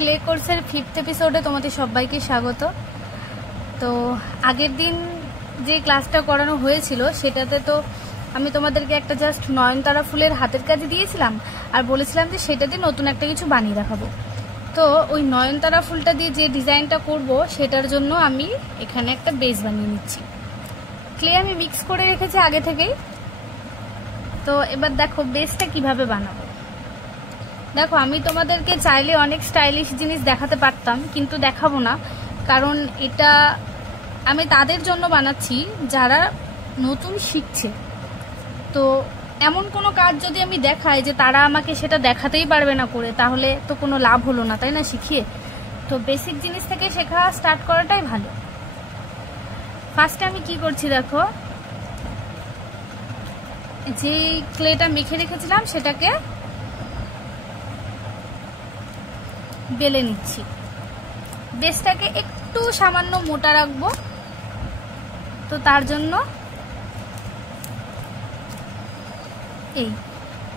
Clay কোর্সের 5th এপিসোডে তোমাদের সবাইকে স্বাগত। তো আগের দিন যে ক্লাসটা করানো হয়েছিল সেটাতে তো আমি তোমাদেরকে একটা জাস্ট নয়নতারা ফুলের হাতের কাজ দিয়েছিলাম আর বলেছিলাম যে সেটা দিয়ে নতুন একটা কিছু বানিয়ে দেখাবো। তো ওই নয়নতারা ফুলটা দিয়ে যে ডিজাইনটা করব সেটার জন্য আমি এখানে একটা বেস বানিয়ে নিচ্ছি। ক্লে আমি মিক্স করে রেখেছি আগে থেকেই। তো এবার দেখো বেসটা কিভাবে বানাবো। দেখো আমি তোমাদেরকে চাইলে অনেক স্টাইলিশ জিনিস দেখাতে পারতাম, কিন্তু দেখাবো না, কারণ এটা আমি তাদের জন্য বানাচ্ছি যারা নতুন শিখছে। তো এমন কোনো কাজ যদি আমি দেখাই যে তারা আমাকে সেটা দেখাতেই পারবে না করে, তাহলে তো কোনো লাভ হলো না, তাই না, শিখিয়ে। তো বেসিক জিনিস থেকে শেখা স্টার্ট করাটাই ভালো। ফার্স্টে আমি কি করছি দেখো, যে ক্লেটা মেখে রেখেছিলাম সেটাকে বেলে নিচ্ছি। বেসটাকে একটু সামান্য মোটা রাখবো, তো তার জন্য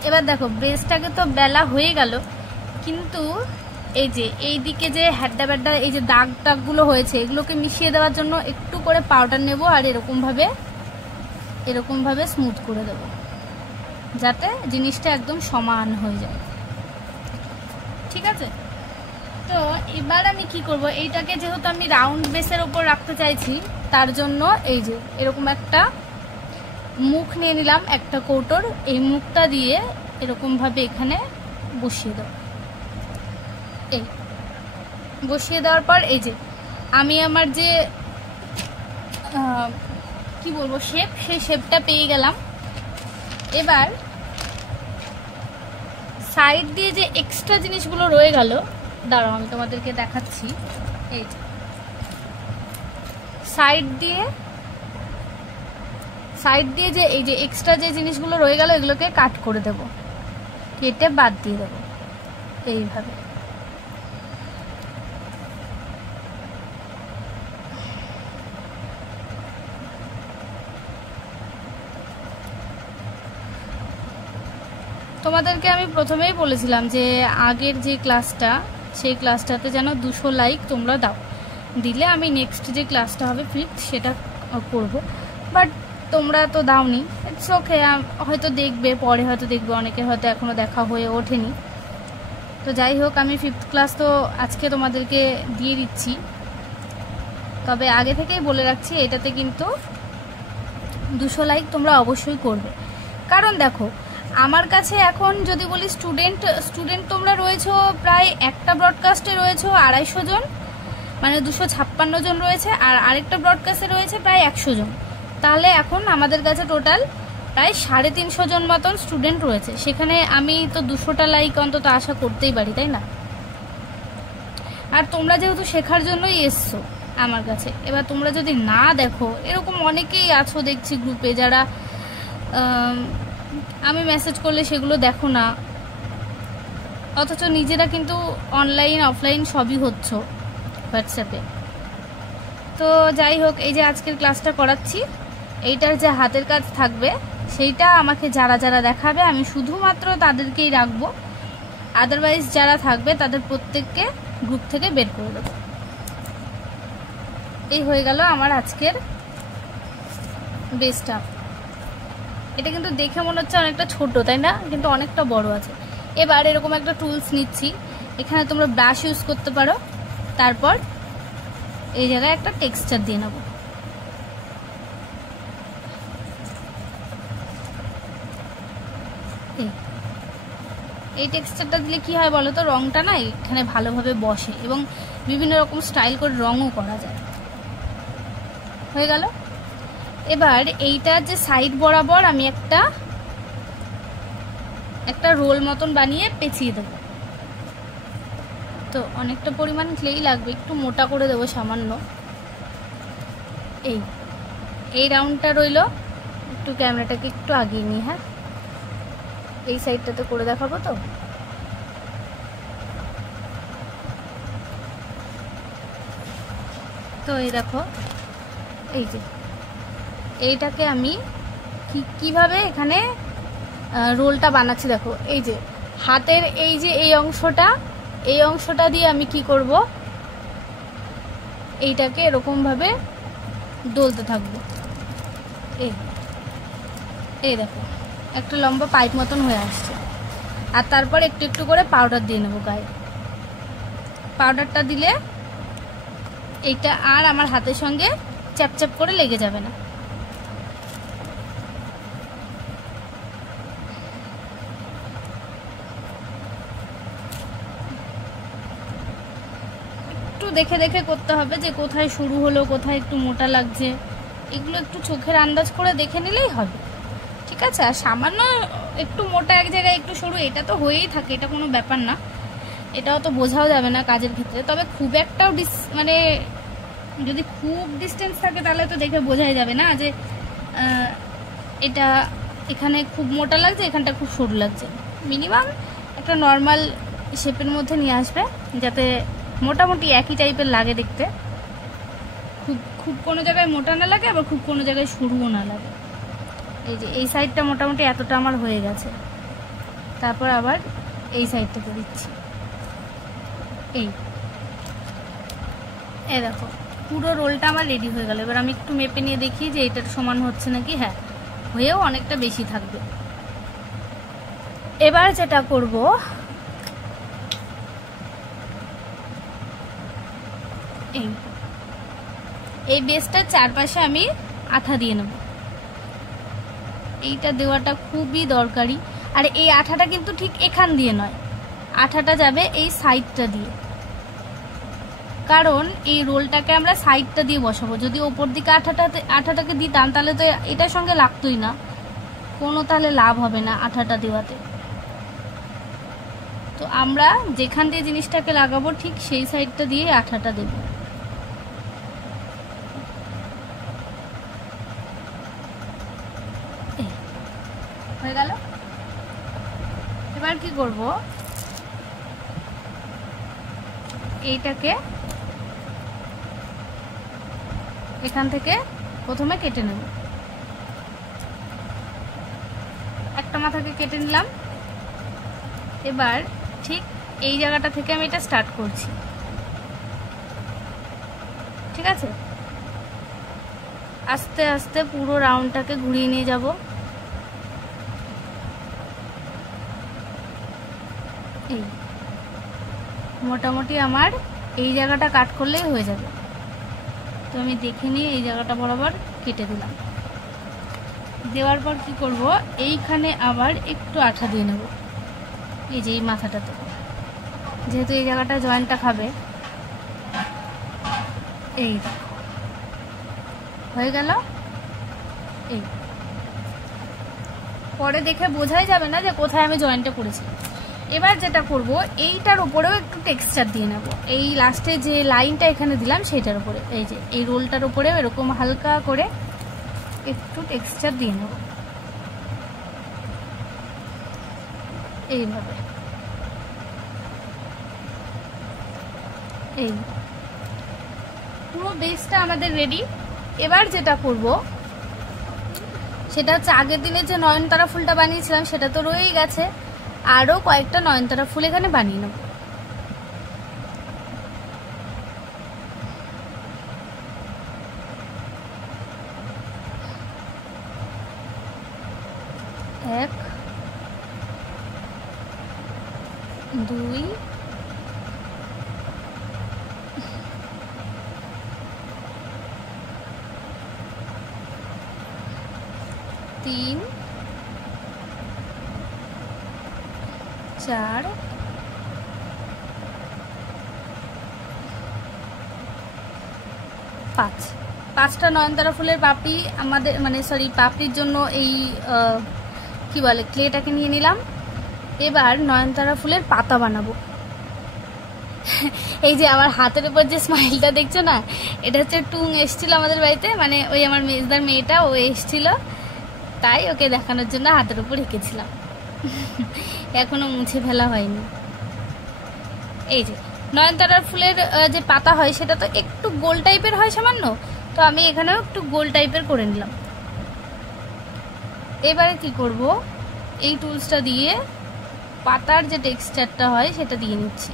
এবার দেখো বেসটাকে তো বেলা হয়ে গেল, কিন্তু এই যে এই দিকে যে হ্যাড্ডা ব্যাড্ডা এই যে দাগ টাগগুলো হয়েছে এগুলোকে মিশিয়ে দেওয়ার জন্য একটু করে পাউডার নেব আর এরকম ভাবে স্মুথ করে দেব, যাতে জিনিসটা একদম সমান হয়ে যায়। ঠিক আছে, তো এবার আমি কি করব, এইটাকে যেহেতু আমি রাউন্ড বেসের উপর রাখতে চাইছি তার জন্য এই যে এরকম একটা মুখ নিয়ে নিলাম, একটা কৌটোর। এই মুখটা দিয়ে এরকম ভাবে এখানে বসিয়ে দেব। এই বসিয়ে দেওয়ার পর এই যে আমি আমার যে কি বলবো শেপ, সেই শেপটা পেয়ে গেলাম। এবার সাইড দিয়ে যে এক্সট্রা জিনিসগুলো রয়ে গেল, দাঁড়াও আমি তোমাদেরকে দেখাচ্ছি। এই যে সাইড দিয়ে যে এই যে এক্সট্রা যে জিনিসগুলো রয়ে গেল এগুলোকে কাট করে দেব, কেটে বাদ দিয়ে দেব এইভাবে। তোমাদেরকে আমি প্রথমেই বলেছিলাম যে আগের যে ক্লাসটা সেই ক্লাসটাতে যেন 200 লাইক তোমরা দাও, দিলে আমি নেক্সট যে ক্লাসটা হবে 5th সেটা করব। বাট তোমরা তো দাওনি, ইটস ওকে, হয়তো দেখবে পরে, হয়তো দেখবে, অনেকের হয়তো এখনও দেখা হয়ে ওঠেনি। তো যাই হোক, আমি 5th ক্লাস তো আজকে তোমাদেরকে দিয়ে দিচ্ছি। তবে আগে থেকেই বলে রাখছি এটাতে কিন্তু 200 লাইক তোমরা অবশ্যই করবে। কারণ দেখো আমার কাছে এখন যদি বলি স্টুডেন্ট তোমরা রয়েছো প্রায় একটা ব্রডকাস্টে রয়েছো 250 জন, মানে 256 জন রয়েছে, আর আরেকটা ব্রডকাস্টে রয়েছে প্রায় 100 জন। তাহলে এখন আমাদের কাছে টোটাল প্রায় 350 জন মতন স্টুডেন্ট রয়েছে। সেখানে আমি তো 200টা লাইক অন্তত আশা করতেই পারি, তাই না? আর তোমরা যেহেতু শেখার জন্যই এসছো আমার কাছে, এবার তোমরা যদি না দেখো, এরকম অনেকেই আছো দেখছি গ্রুপে যারা আমি মেসেজ করলে সেগুলো দেখো না, অথচ নিজেরা কিন্তু অনলাইন অফলাইন সবই হচ্ছ হোয়াটসঅ্যাপে। তো যাই হোক, এই যে আজকের ক্লাসটা করাচ্ছি, এইটার যে হাতের কাজ থাকবে সেইটা আমাকে যারা যারা দেখাবে আমি শুধুমাত্র তাদেরকেই রাখবো, আদারওয়াইজ যারা থাকবে তাদের প্রত্যেককে গ্রুপ থেকে বের করে দেবো। এই হয়ে গেল আমার আজকের বেসটা। এটা কিন্তু দেখে মনে হচ্ছে অনেকটা ছোট, তাই না? কিন্তু অনেকটা বড় আছে। এবার এরকম একটা টুলস নিচ্ছি, এখানে তোমরা ব্রাশ ইউজ করতে পারো। তারপর এই জায়গায় একটা টেক্সচার দিয়ে নেব। এই টেক্সচারটা দিলে কি হয় বলো তো, রংটা না এখানে ভালোভাবে বসে এবং বিভিন্ন রকম স্টাইল করে রঙও করা যায়। হয়ে গেল। এবার এইটার যে সাইড বরাবর আমি একটা রোল মতন বানিয়ে পেঁচিয়ে দেব। তো অনেকটা পরিমাণ ক্লেই লাগবে, একটু মোটা করে দেবো সামান্য। এই রাউন্ডটা রইল। একটু ক্যামেরাটাকে একটু আগিয়ে নিই, হ্যাঁ, এই সাইডটাতে করে দেখাবো। তো এই দেখো, এই যে এইটাকে আমি কিভাবে এখানে রোলটা বানাচ্ছি দেখো। এই যে হাতের এই যে এই অংশটা এই অংশটা দিয়ে আমি কি করব, এইটাকে এরকম ভাবে ডলতে থাকবো। এই দেখো একটা লম্বা পাইপ মতন হয়ে আসছে। আর তারপর একটু একটু করে পাউডার দিয়ে নেবো গায়ে। পাউডারটা দিলে এইটা আর আমার হাতের সঙ্গে চ্যাপচ্যাপ করে লেগে যাবে না। একটু দেখে দেখে করতে হবে যে কোথায় শুরু হলো, কোথায় একটু মোটা লাগছে, এগুলো একটু চোখের আন্দাজ করে দেখে নিলেই হবে, ঠিক আছে। আর সামান্য একটু মোটা এক জায়গায় একটু সরু, এটা তো হয়েই থাকে, এটা কোনো ব্যাপার না, এটাও তো বোঝাও যাবে না কাজের ক্ষেত্রে। তবে খুব একটাও মানে যদি খুব ডিস্টেন্স থাকে তাহলে তো দেখে বোঝাই যাবে না যে এটা এখানে খুব মোটা লাগছে, এখানটা খুব সরু লাগছে। মিনিমাম একটা নর্মাল শেপের মধ্যে নিয়ে আসবে, যাতে মোটামুটি একই টাইপের লাগে দেখতে। খুব খুব কোনো জায়গায় মোটা না লাগে, আবার খুব কোনো জায়গায় সরুও না লাগে। এই যে এই সাইডটা মোটামুটি এতটা আমার হয়ে গেছে, তারপর আবার এই সাইডটাকে দিচ্ছি। এই দেখো পুরো রোলটা আমার রেডি হয়ে গেল। এবার আমি একটু মেপে নিয়ে দেখি যে এটার সমান হচ্ছে নাকি। হ্যাঁ, হয়েও অনেকটা বেশি থাকবে। এবার যেটা করব, এই বেসটার চারপাশে আমি আঠা দিয়ে নেব। এইটা দেওয়াটা খুবই দরকারি। আর এই আঠাটা কিন্তু ঠিক এখান দিয়ে নয়, আঠাটা যাবে এই সাইডটা দিয়ে, কারণ এই রোলটাকে আমরা সাইডটা দিয়ে বসাবো। যদি ওপর দিকে আঠাটাকে দিতাম তাহলে তো এটার সঙ্গে লাগতোই না, কোনো তাহলে লাভ হবে না আঠাটা দেওয়াতে। তো আমরা যেখান দিয়ে জিনিসটাকে লাগাবো ঠিক সেই সাইডটা দিয়ে আঠাটা দেব। হয়ে গেল। এবার কি করব, এইটাকে এখান থেকে প্রথমে কেটে নেব। একটা মাথাকে কেটে নিলাম। এবার ঠিক এই জায়গাটা থেকে আমি এটা স্টার্ট করছি, ঠিক আছে। আস্তে আস্তে পুরো রাউন্ডটাকে ঘুরিয়ে নিয়ে যাব। এই মোটামুটি আমার এই জায়গাটা কাট করলেই হয়ে যাবে। তো আমি দেখে নিয়ে এই জায়গাটা বরাবর কেটে দিলাম। দেওয়ার পর কি করব, এইখানে আবার একটু আঠা দিয়ে নেব। এই যে এই মাথাটাতে, যেহেতু এই জায়গাটা জয়েন্টটা খাবে। এই হয়ে গেল। এই পরে দেখে বোঝাই যাবে না যে কোথায় আমি জয়েন্টটা করেছি। এবার যেটা করব, এইটার উপরেও একটু টেক্সচার দিয়ে নেব। এই লাস্টে যে লাইনটা এখানে দিলাম সেটার উপরে, এই যে এই রোলটার উপরেও এরকম হালকা করে একটু টেক্সচার দিয়ে নেব, এইভাবে। এই পুরো বেসটা আমাদের রেডি। এবার যেটা করব সেটা হচ্ছে, আগের দিনে যে নয়নতারা ফুলটা বানিয়েছিলাম সেটা তো রয়েই গেছে, আরও কয়েকটা নয়নতারা ফুল এখানে বানিয়ে নেব। এক, দুই, তিন, চার, পাঁচ। পাঁচটা নয়নতারা ফুলের পাপড়ি আমাদের, মানে সরি, পাপড়ির জন্য এই কি বলে ক্লেটাকে নিয়ে নিলাম। এবার নয়নতারা ফুলের পাতা বানাবো। এই যে আমার হাতের উপর যে স্মাইলটা দেখছো না, এটা হচ্ছে টুং এসছিল আমাদের বাড়িতে, মানে ওই আমার মেজদার মেয়েটা, ও এসছিল, তাই ওকে দেখানোর জন্য হাতের উপর রেখেছিলাম। এখনো মুছে ফেলা হয়নি। এই যে নয়নতারার ফুলের যে পাতা হয় সেটা তো একটু গোল টাইপের হয় সামান্য, তো আমি এখানেও একটু গোল টাইপের করে নিলাম। এবারে কি করব, এই টুলসটা দিয়ে পাতার যে টেক্সচারটা হয় সেটা দিয়ে নিচ্ছি।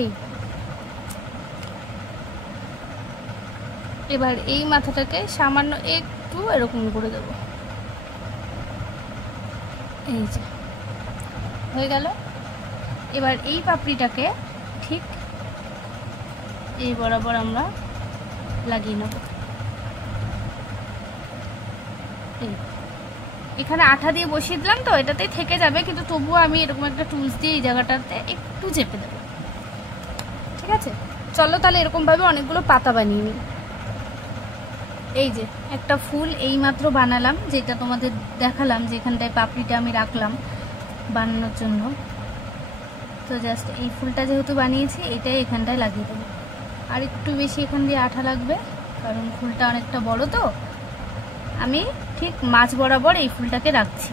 এই এবার এই মাথাটাকে সামান্য একটু এরকম করে দেব। এই যে হয়ে গেল। এবার এই পাপড়িটাকে ঠিক এই বরাবর আমরা লাগিয়ে নেব। এখানে আঠা দিয়ে বসিয়ে দিলাম তো এটাতেই থেকে যাবে, কিন্তু তবুও আমি এরকম একটা টুলস দিয়ে এই জায়গাটাতে একটু চেপে দেবো। ঠিক আছে, চলো তাহলে এরকমভাবে অনেকগুলো পাতা বানিয়ে নিই। এই যে একটা ফুল এইমাত্র বানালাম, যেটা তোমাদের দেখালাম, যেখানটায় পাপড়িটা আমি রাখলাম বানানোর জন্য। তো জাস্ট এই ফুলটা যেহেতু বানিয়েছি এটাই এখানটায় লাগিয়ে দেবো। আর একটু বেশি এখান দিয়ে আঠা লাগবে, কারণ ফুলটা অনেকটা বড় তো। আমি ঠিক মাঝ বরাবর এই ফুলটাকে রাখছি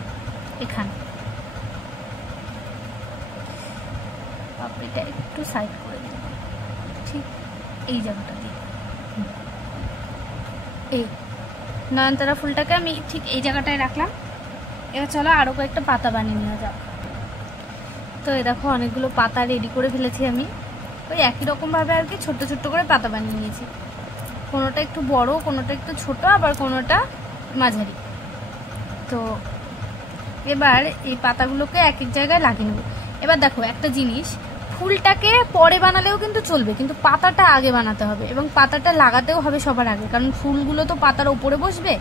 এখানে। পাপড়িটা একটু সাইড করে দিই ঠিক এই জায়গাটা দিয়ে। এই নয়নতারা ফুলটাকে আমি ঠিক এই জায়গাটায় রাখলাম। এবার চলো আরও কয়েকটা পাতা বানিয়ে নেওয়া যাক। তো এই দেখো অনেকগুলো পাতা রেডি করে ফেলেছি আমি। ওই একই রকমভাবে আর কি ছোট্ট ছোট্ট করে পাতা বানিয়ে নিয়েছি। কোনোটা একটু বড়, কোনোটা একটু ছোট, আবার কোনোটা মাঝারি। তো এবার এই পাতাগুলোকে এক এক জায়গায় লাগিয়ে নেব। এবার দেখো একটা জিনিস, ফুলটাকে পরে বানালেও কিন্তু চলবে, কিন্তু পাতাটা আগে বানাতে হবে এবং পাতাটা লাগাতেও হবে সবার আগে, কারণ ফুলগুলো তো পাতার ওপরে বসবে।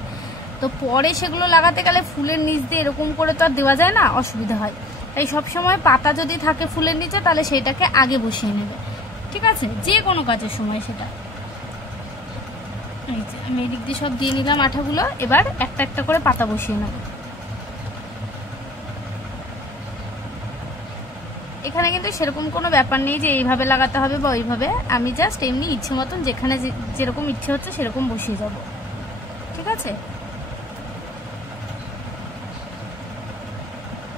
তো পরে সেগুলো লাগাতে গেলে ফুলের নিচ দিয়ে এরকম করে তো আর দেওয়া যায় না, অসুবিধা হয়। তাই সবসময় পাতা যদি থাকে ফুলের নিচে তাহলে সেটাকে আগে বসিয়ে নেবে। ঠিক আছে, যে কোনো কাজের সময় সেটা। এই যে আমি এদিক দিয়ে সব দিয়ে নিলাম আঠাগুলো। এবার একটা একটা করে পাতা বসিয়ে নেব। এখানে কিন্তু সেরকম কোনো ব্যাপার নেই যে এইভাবে লাগাতে হবে বা ওইভাবে। আমি জাস্ট এমনি ইচ্ছে মতন যেখানে যেরকম ইচ্ছে হচ্ছে সেরকম বসিয়ে যাব। ঠিক আছে,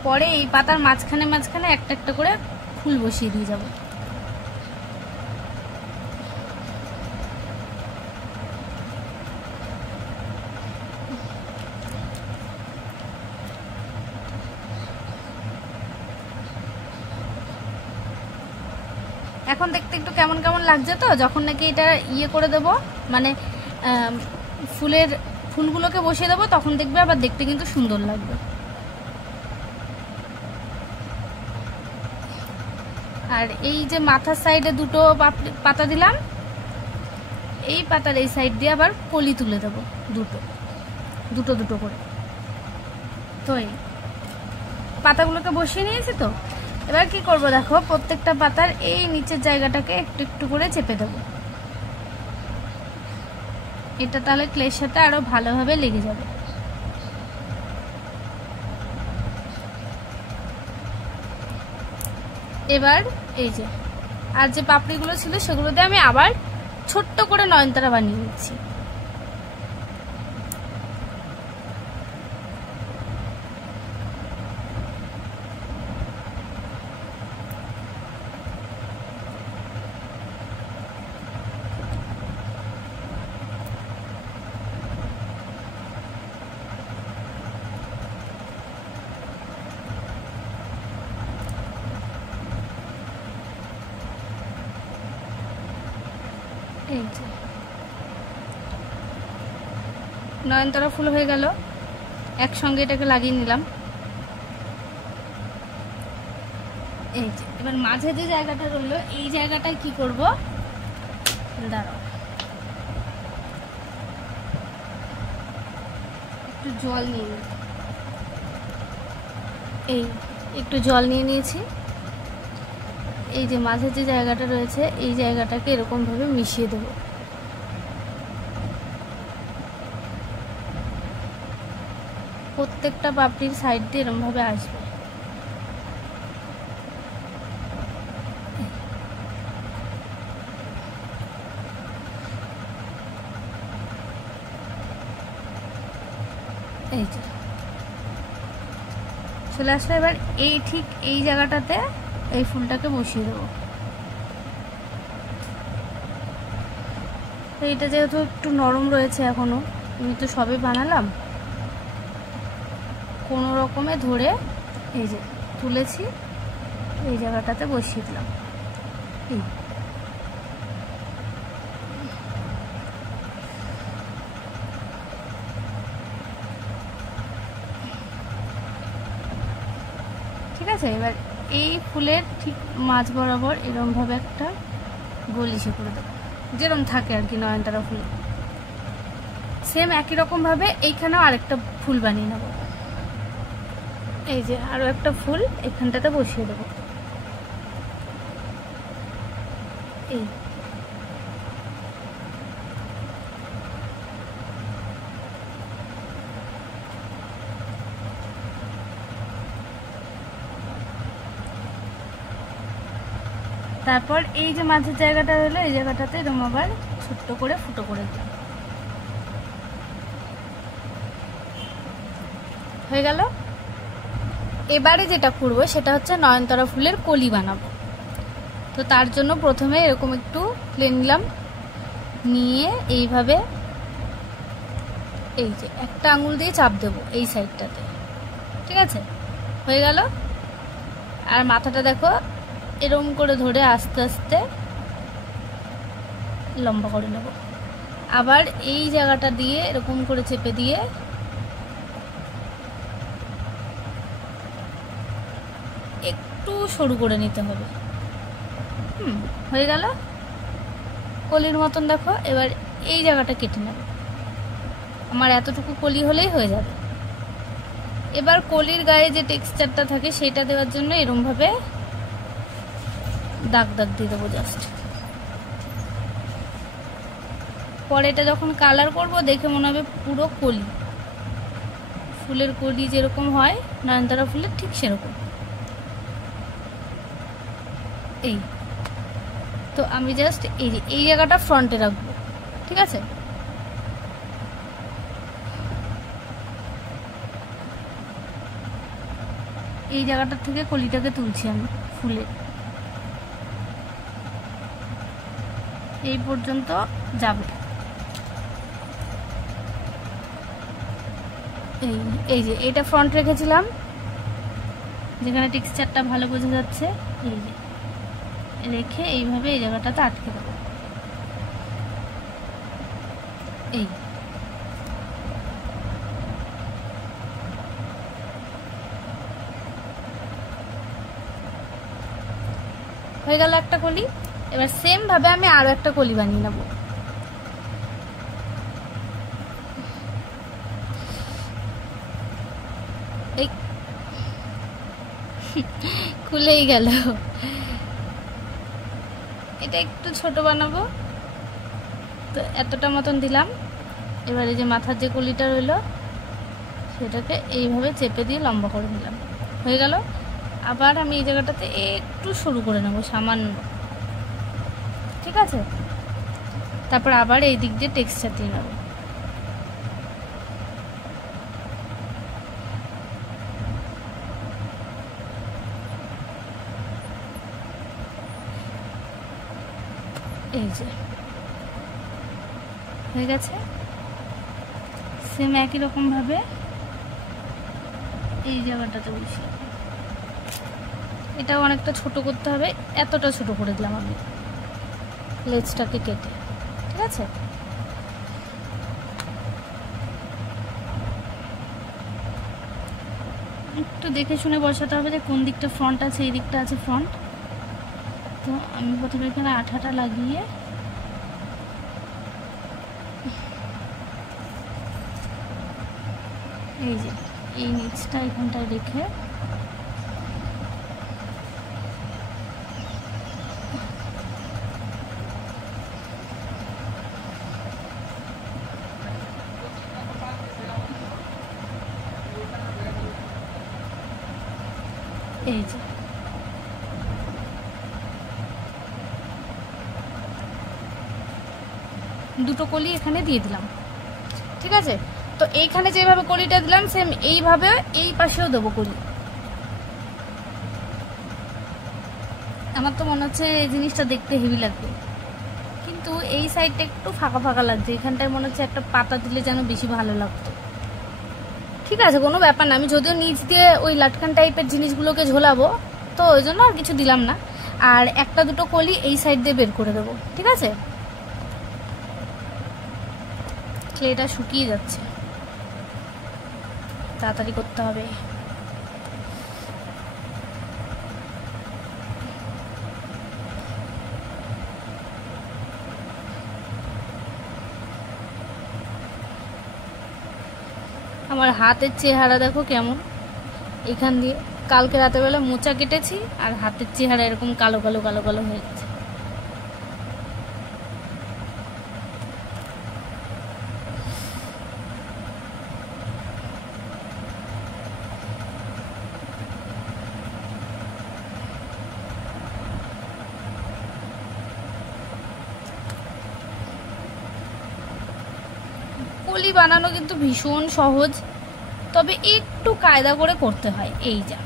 পরে এই পাতার মাঝখানে মাঝখানে একটা একটা করে ফুল বসিয়ে দিয়ে যাব। এখন দেখতে একটু কেমন কেমন লাগছে তো, যখন নাকি এটা ইয়ে করে দেব, মানে ফুলগুলোকে বসিয়ে দেবো, তখন দেখবে আবার দেখতে কিন্তু সুন্দর লাগবে। আর এই যে মাথার সাইডে দুটো পাতা দিলাম, এই পাতার এই সাইড দিয়ে আবার কলি তুলে দেবো দুটো দুটো দুটো করে। তো এই পাতাগুলোকে বসিয়ে নিয়েছি। তো এবার কি করব দেখো, প্রত্যেকটা পাতার এই নিচের জায়গাটাকে একটু একটু করে চেপে দেবো। এটা তাহলে ক্লের সাথে আরো ভালোভাবে লেগে যাবে। এবার এই যে আর যে পাপড়িগুলো ছিল সেগুলোতে আমি আবার ছোট্ট করে নয়নতারা বানিয়ে নিচ্ছি। এই যে নয়নতারা ফুল হয়ে গেল, একসঙ্গে এটাকে লাগিয়ে নিলাম। এই যে এবার মাঝে যে জায়গাটা রইলো, এই জায়গাটায় কি করব, দাঁড়াও একটু জল নিয়ে নিই। এই একটু জল নিয়ে নিয়েছি। এই যে মাঝে যে জায়গাটা রয়েছে এই জায়গাটাকে এরকম ভাবে মিশিয়ে দেব। প্রত্যেকটা পাপড়ির সাইড দিয়ে এরকম ভাবে আসবে। এই যে চলে আসলে এবার এই ঠিক এই জায়গাটাতে এই ফুলটাকে বসিয়ে দেবো। তো এটা যেহেতু একটু নরম রয়েছে এখনো, আমি তো সবে বানালাম, কোনো রকমে ধরে এই যে তুলেছি, এই জায়গাটাতে বসিয়ে দিলাম। ঠিক আছে, এবার এই ফুলের ঠিক মাঝ বরাবর এরকম ভাবে একটা গোল ইসে করে দেবো, যেরকম থাকে আর কি নয়নতারা ফুল। সেম একই রকম ভাবে এইখানেও আরেকটা ফুল বানিয়ে নেব। এই যে আরো একটা ফুল এখানটাতে বসিয়ে দেবো। এই তারপর এই যে মাঝের জায়গাটা হলো, এই জায়গাটাতে এরকম আবার ছোট্ট করে ফুটো করে দিলাম। হয়ে গেল। এবারে যেটা করব সেটা হচ্ছে নয়নতারা ফুলের কলি বানাবো। তো তার জন্য প্রথমে এরকম একটু প্লেন নিলাম, নিয়ে এইভাবে এই যে একটা আঙুল দিয়ে চাপ দেবো এই সাইডটাতে। ঠিক আছে, হয়ে গেল। আর মাথাটা দেখো এরকম করে ধরে আস্তে আস্তে লম্বা করে নেব। আবার এই জায়গাটা দিয়ে এরকম করে চেপে দিয়ে একটু সরু করে নিতে হবে। হয়ে গেল কলির মতন। দেখো এবার এই জায়গাটা কেটে নেব। আমার এতটুকু কলি হলেই হয়ে যাবে। এবার কলির গায়ে যে টেক্সচারটা থাকে সেটা দেওয়ার জন্য এরকম ভাবে দাগ দাগ দিয়ে দেবো জাস্ট। পরে এটা যখন কালার করব দেখে মনে হবে পুরো কলি, ফুলের কলি যেরকম হয় নয়নতারা ফুলের ঠিক সেরকম। এই তো আমি জাস্ট এই জায়গাটা ফ্রন্টে রাখবো। ঠিক আছে, এই জায়গাটার থেকে কলিটাকে তুলছি আমি ফুলে, এই পর্যন্ত যাবে। এই যে এটা ফ্রন্ট রেখেছিলাম, যেখানে টেক্সচারটা ভালো বোঝা যাচ্ছে, এই যে রেখে এইভাবে এই জায়গাটাতে আটকে দেবো। এই হয়ে গেল একটা কলি। এবার সেম ভাবে আমি আরো একটা কলি বানিয়ে নেব। এই খুলেই গেল। এটা একটু ছোট বানাবো, তো এতটা মতন দিলাম। এবার এই যে মাথার যে কলিটা রইলো সেটাকে এইভাবে চেপে দিয়ে লম্বা করে দিলাম। হয়ে গেল। আবার আমি এই জায়গাটাতে একটু সরু করে নেব সামান্য। ঠিক আছে, তারপর আবার এই দিক দিয়ে টেক্সচার দিয়ে নেব। এই যে হয়ে গেছে। সেম একই রকম ভাবে এই জায়গাটাতে বসিয়ে, এটাও অনেকটা ছোট করতে হবে। এতটা ছোট করে দিলাম আমি লেজটাকে কেটে। ঠিক আছে, একটু দেখে শুনে বসাতে হবে যে কোন দিকটা ফ্রন্ট আছে, এই দিকটা আছে ফ্রন্ট। তো আমি প্রথমে এখানে আঠাটা লাগিয়ে এই যে এই নিচটা এখানটায় রেখে এই যে দুটো কলি এখানে দিয়ে দিলাম। ঠিক আছে, তো এইখানে যেভাবে কলিটা দিলাম সেম এইভাবে এই পাশেও দেবো কলি। আমার তো মনে হচ্ছে এই জিনিসটা দেখতে হেভি লাগবে, কিন্তু এই সাইডটা একটু ফাঁকা ফাঁকা লাগছে। এখানটায় মনে হচ্ছে একটা পাতা দিলে যেন বেশি ভালো লাগতো। ঠিক আছে, কোনো ব্যাপার না। আমি যদিও নিচ দিয়ে ওই লাটকান টাইপের জিনিসগুলোকে ঝোলাবো, তো ওই জন্য আর কিছু দিলাম না। আর একটা দুটো কলি এই সাইড দিয়ে বের করে দেবো, ঠিক আছে? ক্লেটা শুকিয়ে যাচ্ছে, তাড়াতাড়ি করতে হবে। আমার হাতের চেহারা দেখো কেমন, এখান দিয়ে কালকে রাতেরবেলা মোচা কেটেছি আর হাতের চেহারা এরকম কালো কালো কালো কালো হয়ে গেছে। কলি বানানো কিন্তু ভীষণ সহজ, তবে একটু কায়দা করে করতে হয়। এই যা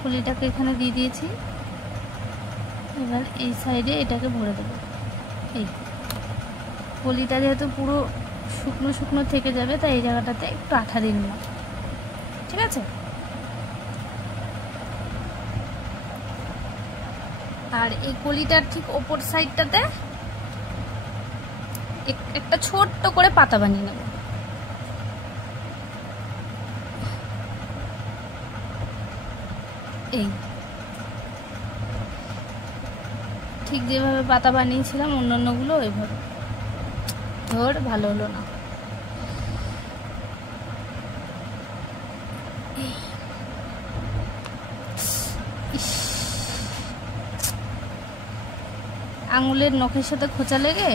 কলিটাকে এখানে দিয়ে দিয়েছি, এবার এই সাইডে এটাকে ভরে দেবো। এই কলিটা যেহেতু পুরো শুকনো শুকনো থেকে যাবে, তাই এই জায়গাটাতে একটু আঠা দিয়ে নিলাম, ঠিক আছে? আর এই কলিটার ঠিক ওপর সাইডটাতে একটা ছোট্ট করে পাতা বানিয়ে নেব। এই ঠিক যেভাবে পাতা বানিয়েছিলাম অন্যান্যগুলো ওইভাবে। ধর ভালো হলো না, আঙুলের নখের সাথে খোঁচা লেগে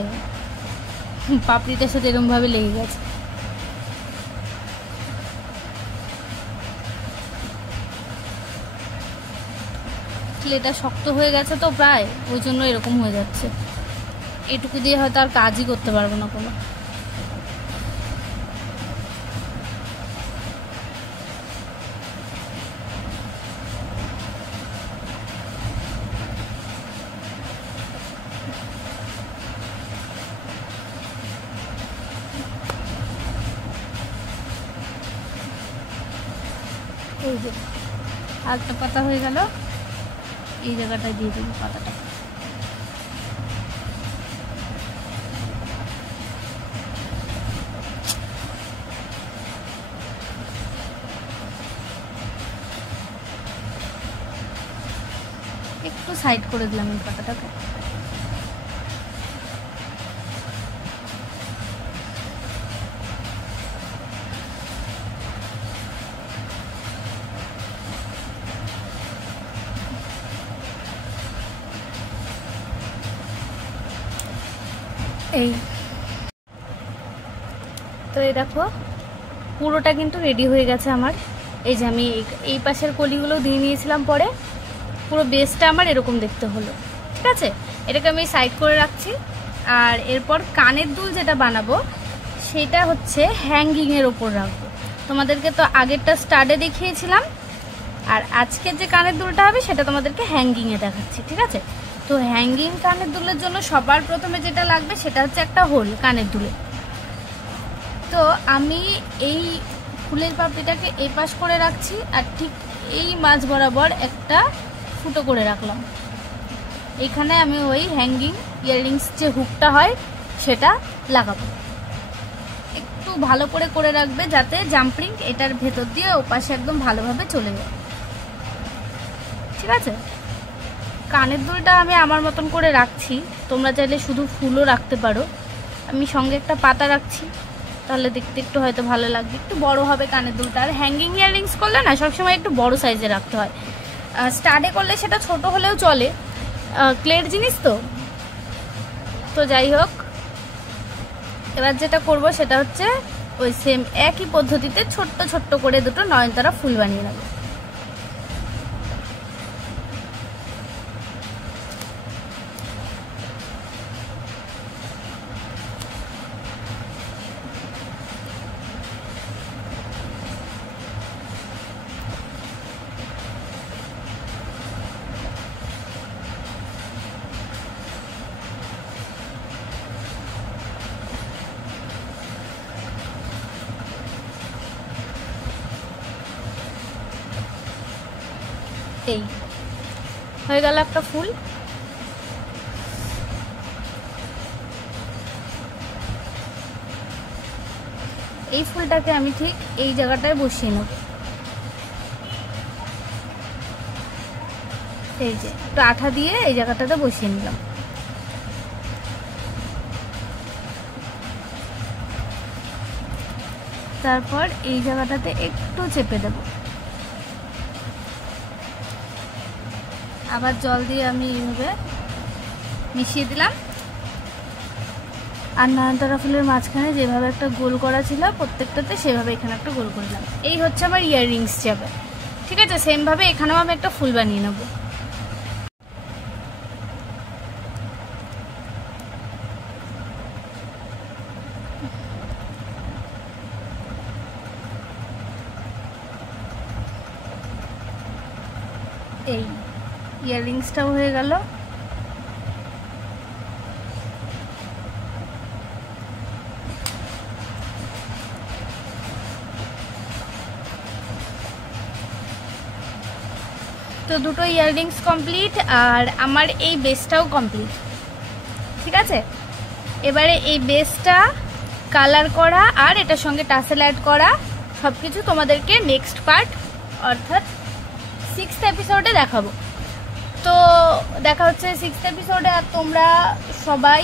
পাপড়িটার সাথে এরকম ভাবে লেগে গেছে। ক্লেটা শক্ত হয়ে গেছে তো প্রায়, ওই জন্য এরকম হয়ে যাচ্ছে। এটুকু দিয়ে হয়তো আর কাজই করতে পারবো না কোনো। এই যে আরেকটা পাতা হয়ে গেল, এই জায়গাটায় দিয়ে দেবো পাতাটা। একটু সাইড করে দিলাম এই পাতাটাকে। এই তো এই দেখো পুরোটা কিন্তু রেডি হয়ে গেছে আমার। এই যে আমি এই পাশের কলিগুলো দিয়ে নিয়েছিলাম, পরে পুরো বেসটা আমার এরকম দেখতে হলো, ঠিক আছে? এটাকে আমি সাইড করে রাখছি। আর এরপর কানের দুল যেটা বানাবো সেটা হচ্ছে হ্যাঙ্গিংয়ের ওপর রাখবো। তোমাদেরকে তো আগেরটা স্টাডে দেখিয়েছিলাম, আর আজকের যে কানের দুলটা হবে সেটা তোমাদেরকে হ্যাঙ্গিংয়ে দেখাচ্ছি, ঠিক আছে? তো হ্যাঙ্গিং কানের দুলের জন্য সবার প্রথমে যেটা লাগবে সেটা হচ্ছে একটা হোল কানের দুলে। তো আমি এই ফুলের পাপড়িটাকে এই পাশ করে রাখছি, আর ঠিক এই মাঝ বরাবর একটা ফুটো করে রাখলাম। এখানে আমি ওই হ্যাঙ্গিং ইয়াররিংস যে হুকটা হয় সেটা লাগাবো। একটু ভালো করে রাখবে যাতে জাম্পিং এটার ভেতর দিয়ে ওপাশে একদম ভালোভাবে চলে যায়, ঠিক আছে? কানের দুলটা আমি আমার মতন করে রাখছি, তোমরা চাইলে শুধু ফুলও রাখতে পারো। আমি সঙ্গে একটা পাতা রাখছি, তাহলে দেখতে একটু হয়তো ভালো লাগবে, একটু বড় হবে কানের দুলটা। আর হ্যাঙ্গিং ইয়াররিংস করলে না সবসময় একটু বড় সাইজে রাখতে হয়, স্টাডে করলে সেটা ছোট হলেও চলে, ক্লের জিনিস তো। তো যাই হোক, এবার যেটা করব সেটা হচ্ছে ওই সেম একই পদ্ধতিতে ছোট্ট ছোট্ট করে দুটো নয়নতারা ফুল বানিয়ে নেব। এই হয়ে গেল একটা ফুল। এই ফুলটাকে আমি ঠিক এই জায়গাটায় বসিয়ে নেব। এই যে একটু আঠা দিয়ে এই জায়গাটাতে বসিয়ে নিলাম। তারপর এই জায়গাটাতে একটু চেপে দেব, আবার জল দিয়ে আমি এইভাবে মিশিয়ে দিলাম। আর নয়নতারা ফুলের মাঝখানে যেভাবে একটা গোল করা ছিল প্রত্যেকটাতে সেভাবে এখানে একটা গোল করলাম। এই হচ্ছে আমার ইয়াররিংস যাবে। ঠিক আছে, সেমভাবে এখানেও আমি একটা ফুল বানিয়ে নেব। এই ইয়াররিংসটাও হয়ে গেল। তো দুটো ইয়াররিংস কমপ্লিট, আর আমার এই বেসটাও কমপ্লিট। ঠিক আছে, এবারে এই বেসটা কালার করা আর এটার সঙ্গে টাসেল অ্যাড করা সব কিছু তোমাদেরকে নেক্সট পার্ট অর্থাৎ 6th এপিসোডে দেখাবো। তো দেখা হচ্ছে 6th এপিসোডে। আর তোমরা সবাই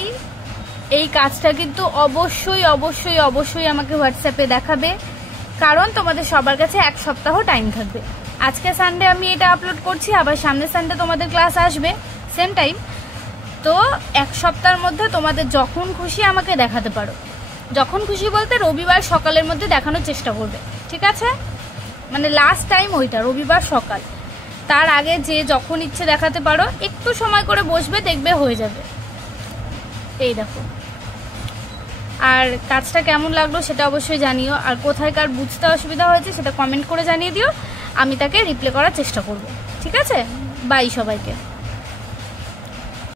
এই কাজটা কিন্তু অবশ্যই অবশ্যই অবশ্যই আমাকে হোয়াটসঅ্যাপে দেখাবে, কারণ তোমাদের সবার কাছে 1 সপ্তাহ টাইম থাকবে। আজকে সানডে আমি এটা আপলোড করছি, আবার সামনের সানডে তোমাদের ক্লাস আসবে সেম টাইম। তো 1 সপ্তাহের মধ্যে তোমাদের যখন খুশি আমাকে দেখাতে পারো। যখন খুশি বলতে রবিবার সকালের মধ্যে দেখানোর চেষ্টা করবে। ঠিক আছে, মানে লাস্ট টাইম ওইটা রবিবার সকাল। তার আগে যে যখন ইচ্ছে দেখাতে পারো, একটু সময় করে বসবে, দেখবে হয়ে যাবে। এই দেখো। আর কাজটা কেমন লাগলো সেটা অবশ্যই জানিও, আর কোথায় কার বুঝতে অসুবিধা হয়েছে সেটা কমেন্ট করে জানিয়ে দিও, আমি তাকে রিপ্লাই করার চেষ্টা করব। ঠিক আছে, বাই সবাইকে।